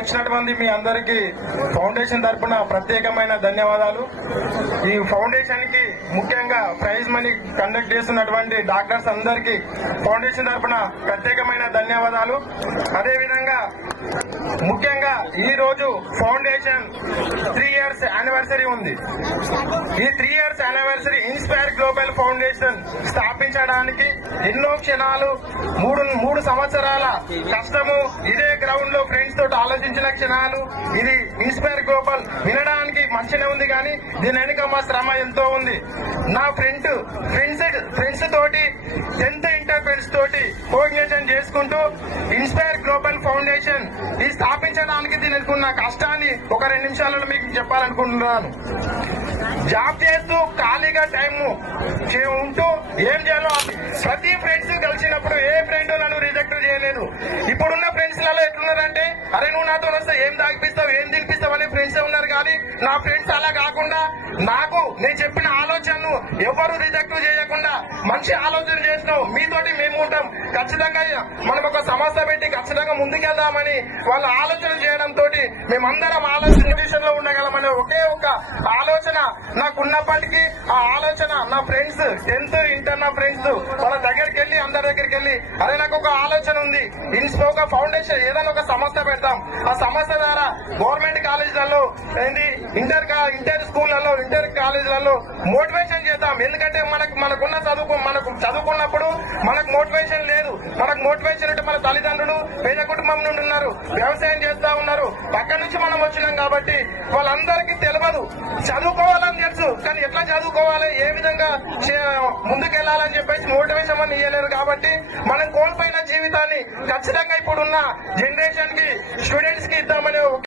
వచ్చినటువంటి మీ అందరికీ ఫౌండేషన్ తరపున ప్రత్యేకమైన ధన్యవాదాలు. ఈ ఫౌండేషన్ కి ముఖ్యంగా ప్రైజ్ మనీ కండక్ట్ చేస్తున్నటువంటి డాక్టర్స్ అందరికీ ఫౌండేషన్ తరపున ప్రత్యేకమైన ధన్యవాదాలు. అదేవిధంగా ముఖ్యంగా ఈ రోజు ఫౌండేషన్ 3 years యానివర్సరీ ఉంది. ఈ 3 years anniversary inspire global foundation స్థాపించడానికి ఎన్నో క్షణాలు, మూడు సంవత్సరాల కష్టము, ఇదే గ్రౌండ్ లో ఫ్రెండ్స్ తోటి ఆలోచించిన క్షణాలు. ఇది ఇన్స్పైర్ గ్లోబల్ వినడానికి మంచిగా ఉంది, కానీ దీని వెనుక మా శ్రమ ఎంతో ఉంది. నా ఫ్రెండ్స్ తోటి 10th ఇంటర్ ఫ్రెండ్స్ తోటి కోఆర్డినేషన్ చేసుకుంటూ ఇన్స్పైర్ గ్లోబల్ ఫౌండేషన్ ఈ స్థాపించడానికి దీనికి ఉన్న కష్టాన్ని ఒక 2 నిమిషాలలో మీకు చెప్పాలనుకుంటున్నాను. జాబ్ చేస్తూ ఖాళీగా టైం ఉంటూ ఏం చేయాలో ప్రతి ఫ్రెండ్స్ కలిసినప్పుడు ఏ ఫ్రెండ్ నన్ను రిజెక్ట్ చేయలేదు. ఇప్పుడున్న ఫ్రెండ్స్ లలో ఎట్లున్నారంటే, అరే నువ్వు నాతో వస్తే ఏం తాగిపిస్తావు, ఏం తినిపిస్తావు అనే ఫ్రెండ్స్ ఉన్నారు. కానీ నా ఫ్రెండ్స్ అలా కాకుండా నాకు నేను చెప్పిన ఆలోచనను ఎవరు రిజెక్ట్ చేయకుండా మంచి ఆలోచన చేసినావు, మీతోటి మేము ఉంటాం, ఖచ్చితంగా మనం ఒక సంస్థ పెట్టి ఖచ్చితంగా ముందుకెళ్దామని వాళ్ళ ఆలోచన చేయడంతో మేమందరం ఆలోచన లో ఉండగలమనే ఒకే ఒక ఆలోచన నాకున్నప్పటికీ ఆ ఆలోచన నా ఫ్రెండ్స్ 10th ఇంటర్ నా ఫ్రెండ్స్ వాళ్ళ దగ్గరికి వెళ్ళి అందరి దగ్గరికి వెళ్ళి, అదే నాకు ఒక ఆలోచన ఉంది, ఒక ఫౌండేషన్ ఏదైనా ఒక సంస్థ పెడతాం, ఆ సంస్థ ద్వారా గవర్నమెంట్ కాలేజీలలో ఏంది ఇంటర్ స్కూళ్లలో ఇంటర్ కాలేజీలలో మోటివేషన్ చేద్దాం. ఎందుకంటే మనకున్న మనకు చదువుకున్నప్పుడు మనకు మోటివేషన్ లేదు. మనకు మోటివేషన్ అంటే మన తల్లిదండ్రులు పేద కుటుంబం నుండి ఉన్నారు, వ్యవసాయం చేస్తా ఉన్నారు, పక్క నుంచి మనం వచ్చినాం కాబట్టి వాళ్ళందరికీ తెలియదు. చదువుకోవాలని తెలుసు, కానీ ఎట్లా చదువుకోవాలి, ఏ విధంగా ముందుకెళ్లాలని చెప్పేసి మోటివేషన్ అని ఇవ్వలేరు. కాబట్టి మనం కోల్పోయిన జీవితాన్ని ఖచ్చితంగా ఇప్పుడున్న జనరేషన్ కి, స్టూడెంట్స్ కి ఇద్దామనే